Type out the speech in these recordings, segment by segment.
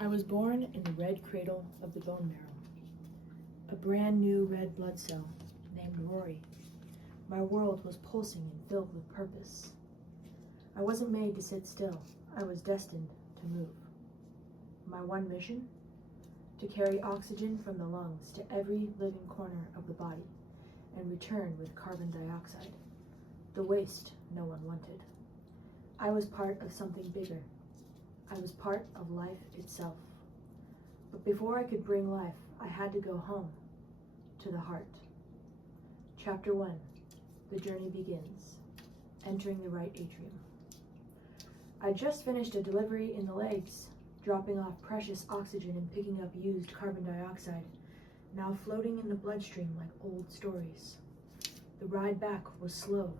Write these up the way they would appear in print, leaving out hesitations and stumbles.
I was born in the red cradle of the bone marrow, a brand new red blood cell named Rory. My world was pulsing and filled with purpose. I wasn't made to sit still. I was destined to move. My one mission? To carry oxygen from the lungs to every living corner of the body and return with carbon dioxide, the waste no one wanted. I was part of something bigger. I was part of life itself. But before I could bring life, I had to go home, to the heart. Chapter 1, the journey begins, entering the right atrium. I just finished a delivery in the legs, dropping off precious oxygen and picking up used carbon dioxide, now floating in the bloodstream like old stories. The ride back was slow,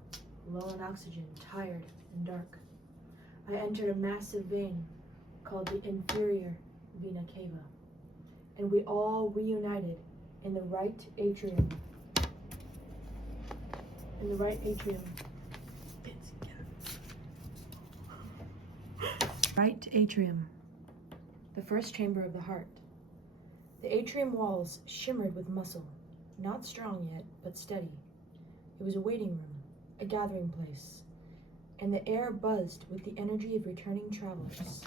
low on oxygen, tired and dark. I entered a massive vein called the inferior vena cava, and we all reunited in the right atrium. Right atrium, the first chamber of the heart. The atrium walls shimmered with muscle, not strong yet, but steady. It was a waiting room, a gathering place, and the air buzzed with the energy of returning travelers.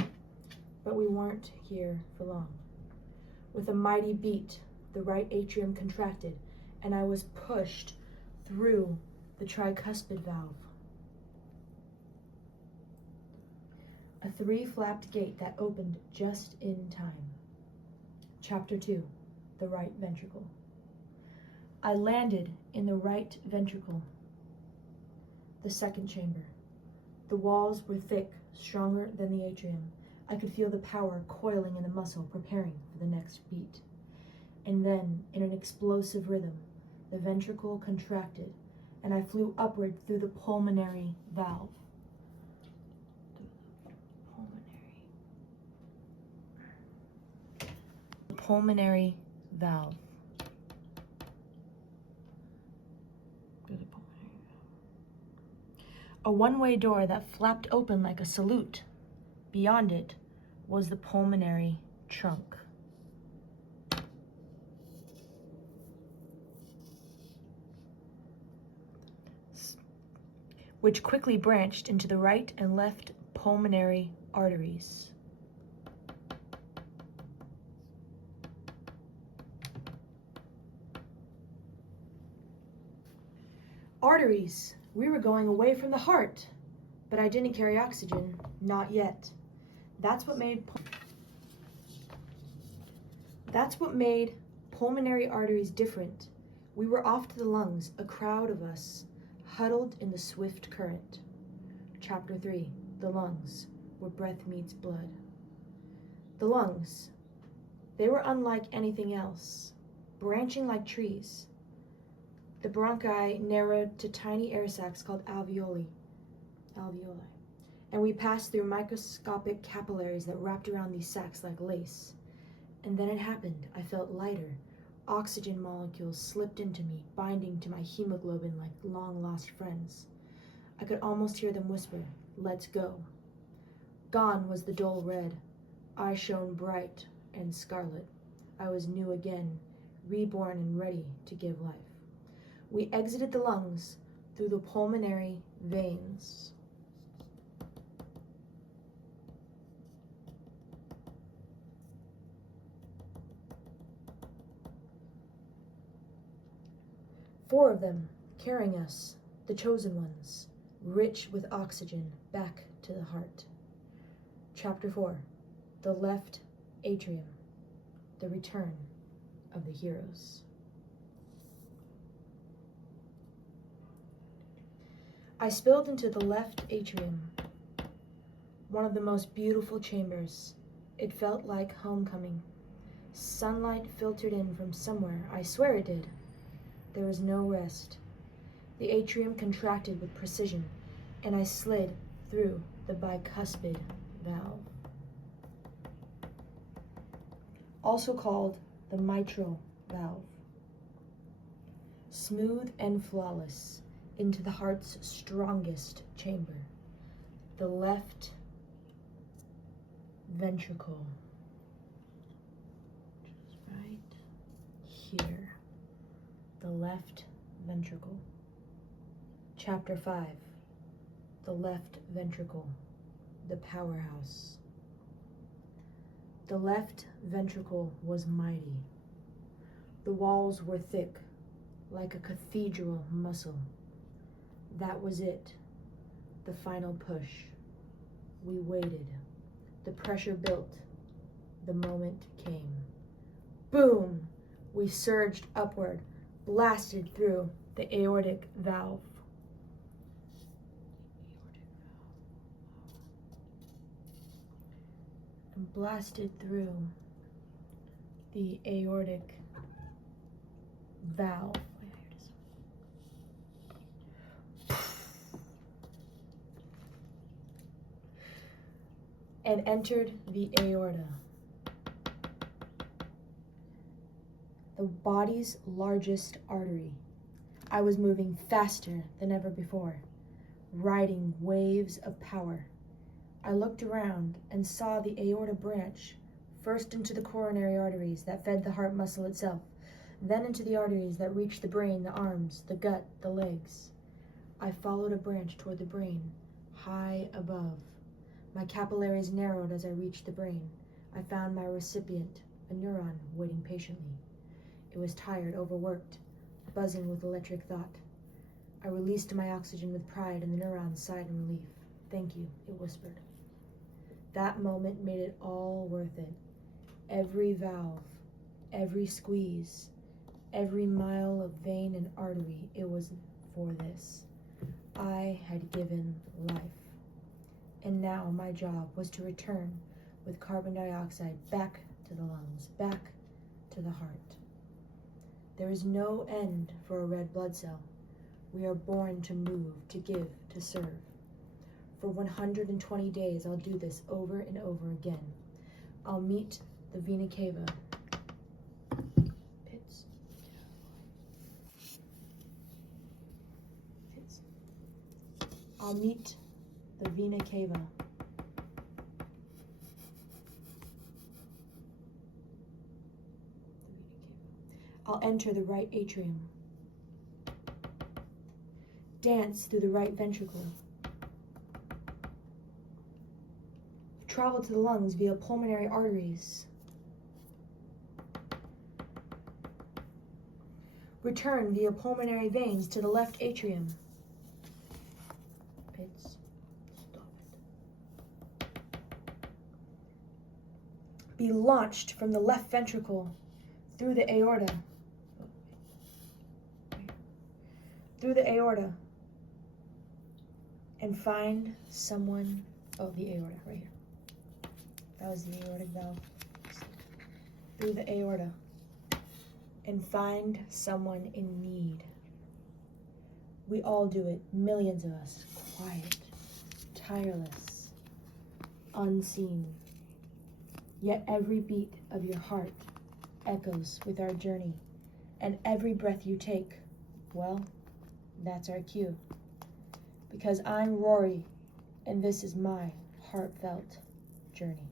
But we weren't here for long. With a mighty beat, the right atrium contracted, and I was pushed through the tricuspid valve, a three-flapped gate that opened just in time. Chapter 2, the right ventricle. I landed in the right ventricle, the second chamber. The walls were thick, stronger than the atrium. I could feel the power coiling in the muscle, preparing for the next beat. And then, in an explosive rhythm, the ventricle contracted, and I flew upward through the pulmonary valve. Pulmonary valve. A one-way door that flapped open like a salute. Beyond it was the pulmonary trunk. Which quickly branched into the right and left pulmonary arteries. Arteries! We were going away from the heart, but I didn't carry oxygen, not yet. That's what made pulmonary arteries different. We were off to the lungs, a crowd of us, huddled in the swift current. Chapter 3, the lungs, where breath meets blood. The lungs, they were unlike anything else, branching like trees. The bronchi narrowed to tiny air sacs called alveoli, and we passed through microscopic capillaries that wrapped around these sacs like lace. And then it happened. I felt lighter. Oxygen molecules slipped into me, binding to my hemoglobin like long-lost friends. I could almost hear them whisper, "Let's go." Gone was the dull red. I shone bright and scarlet. I was new again, reborn and ready to give life. We exited the lungs through the pulmonary veins. Four of them, carrying us, the chosen ones, rich with oxygen, back to the heart. Chapter 4, the left atrium, the return of the heroes. I spilled into the left atrium, one of the most beautiful chambers. It felt like homecoming. Sunlight filtered in from somewhere. I swear it did. There was no rest. The atrium contracted with precision, and I slid through the bicuspid valve, also called the mitral valve. Smooth and flawless, into the heart's strongest chamber, the left ventricle. right here, the left ventricle. Chapter 5, the left ventricle, the powerhouse. The left ventricle was mighty. The walls were thick, like a cathedral muscle. That was it, the final push. We waited. The pressure built. The moment came. Boom! We surged upward, blasted through the aortic valve. And blasted through the aortic valve. And entered the aorta, the body's largest artery. I was moving faster than ever before, riding waves of power. I looked around and saw the aorta branch, first into the coronary arteries that fed the heart muscle itself, then into the arteries that reached the brain, the arms, the gut, the legs. I followed a branch toward the brain, high above. My capillaries narrowed as I reached the brain. I found my recipient, a neuron, waiting patiently. It was tired, overworked, buzzing with electric thought. I released my oxygen with pride, and the neuron sighed in relief. "Thank you," it whispered. That moment made it all worth it. Every valve, every squeeze, every mile of vein and artery, it was for this. I had given life. And now my job was to return with carbon dioxide back to the lungs, back to the heart. There is no end for a red blood cell. We are born to move, to give, to serve. For 120 days, I'll do this over and over again. I'll meet the vena cava pits. I'll meet the vena cava. I'll enter the right atrium. Dance through the right ventricle. Travel to the lungs via pulmonary arteries. Return via pulmonary veins to the left atrium. Pits. Stop it. Be launched from the left ventricle through the aorta. Through the aorta. And find someone. Oh, the aorta, right here. That was the aortic valve. Through the aorta. And find someone in need. We all do it, millions of us. Quiet, tireless, unseen. Yet every beat of your heart echoes with our journey. And every breath you take, well, that's our cue. Because I'm Rory, and this is my heartfelt journey.